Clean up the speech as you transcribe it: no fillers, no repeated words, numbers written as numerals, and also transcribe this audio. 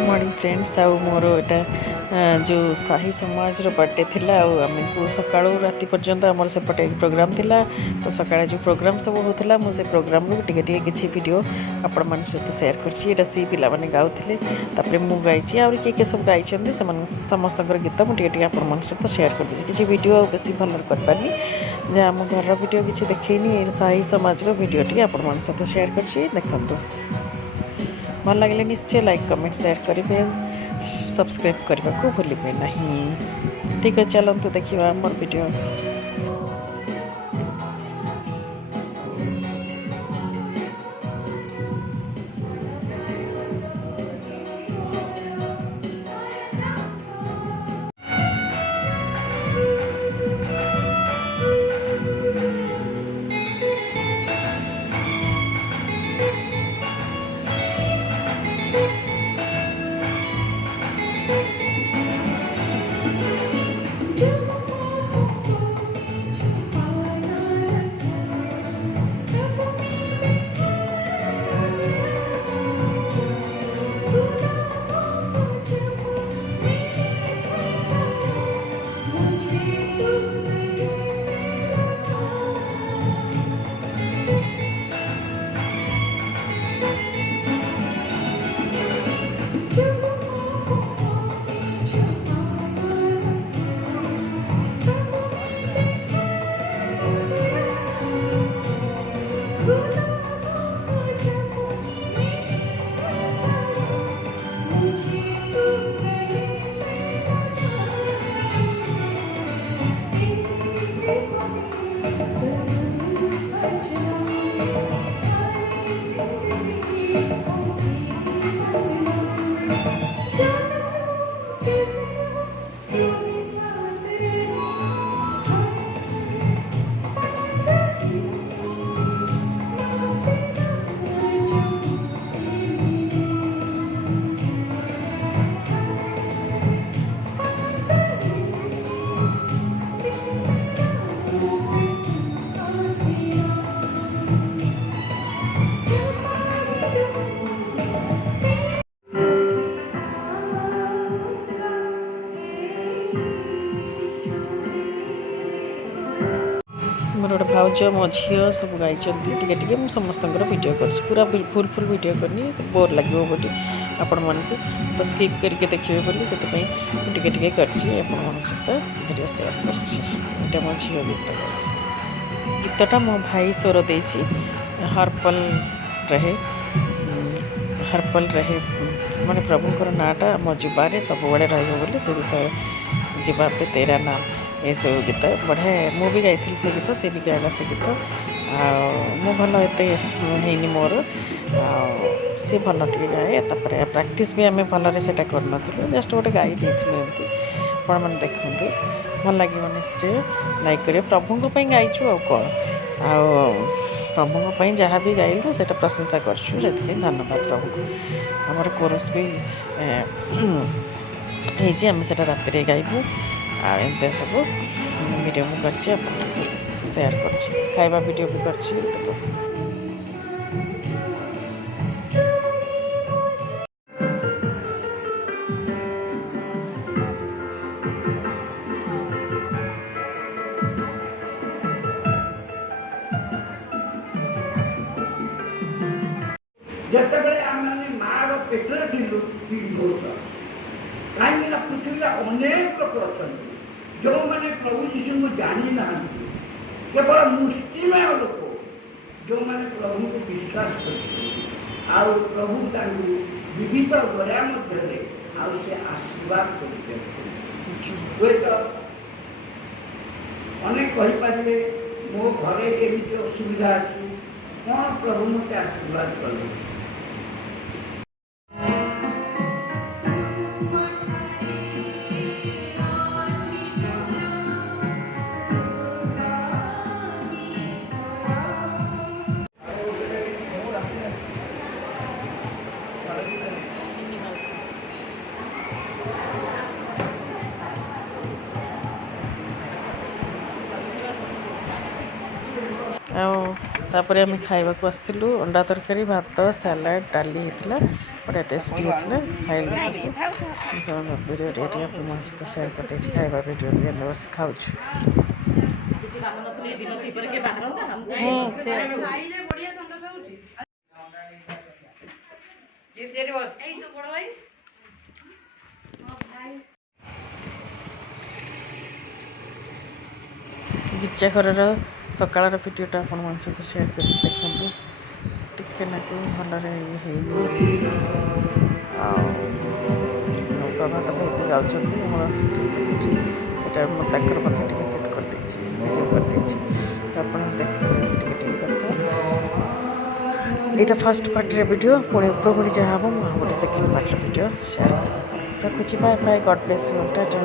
Morning friends आउ मोर यहाँ जो शाही समाज बर्थडे थिला आमको सका राति पर्यंत आम सेपटे प्रोग्राम थिला तो सका जो प्रोग्राम सब होता मुझे प्रोग्राम टे किसी वीडियो आपण मान सहित सेयार कर सी पिला मैंने गाँव मु गाई आउ किए सब गाई समस्त गीत मुझे आपण सहित सेयार कर किसी वीडियो बेसी भल कर पारि जहाँ आम घर वीडियो किसी देखनी शाही समाज वीडियो टी आपण सहित सेयार कर देखु भल लगे निश्चय लाइक कमेंट शेयर करेंगे सब्सक्राइब करने को भूलेंगे नहीं। ठीक है चलते देखिए आम वीडियो। मोर गोटे भाउज मो झी सब गाई टे समस्त वीडियो कर पूरा फुल फुल वीडियो करनी बोर लगे बोली आपण मान तो स्किप करके देखिए बोली से टे कर सहित वीडियो सेयार कर मो झी गीत गाई गीतटा मो भाई स्वर दे हर्पल रहे माने प्रभुंर नाटा मो जीवार सब बड़े रही से विषय जीवा पे तेरा नाम ये सब गीत बढ़िया मु भी गाई से गीत से भी गाला से गीत मु भल एत मोर सी भल टे गाए प्राक्ट भी आम भल से कर जस्ट गोटे गाई एमती आपण मैंने देखते भल लगे निश्चय लाइक करें प्रभु गाइचु कौन प्रभु जहाँ भी गाइलु से प्रशंसा करूँ धन्यवाद प्रभु को आमर कोरस भी आम से राति गाइबू एमती सब वीडियो मुझे सेयार कर खाइबा वीडियो भी कर जितेबाला आम मार पेटर कहीं पृथ्वी अनेक लोग अच्छा जो मैंने प्रभु यीशु को जानी ना केवल मुष्टिमय लोक जो मैंने प्रभु को विश्वास कर प्रभु विविध दया मध्य से आशीर्वाद कर तो अनेक कहींपारे मो घरे एमती असुविधा अच्छी कौन प्रभु मत आशीर्वाद कले तापर आम खाइबा आसलु अंडा तरकारी भात सलाड डाली होता बड़ा टेस्टी होता है खाइल सब वीडियो रेडी आप सहित सेयार करते खाଇବା वीडियो भी बस खाऊ गिर्जा घर सकाल भिडटा आपण सहित सेयार कर देखते टिके नाकू भलरे प्रभात भाई गाँव असिस्टेंट सेक्रेटरी यहाँ मत टे सेट कर वीडियो कर आप देखिए यहाँ फर्स्ट पार्ट वीडियो पुणी उपरी जहाँ हम गोटे सेकेंड पार्ट वीडियो शेयर कर रखुची bye bye God bless you Tata.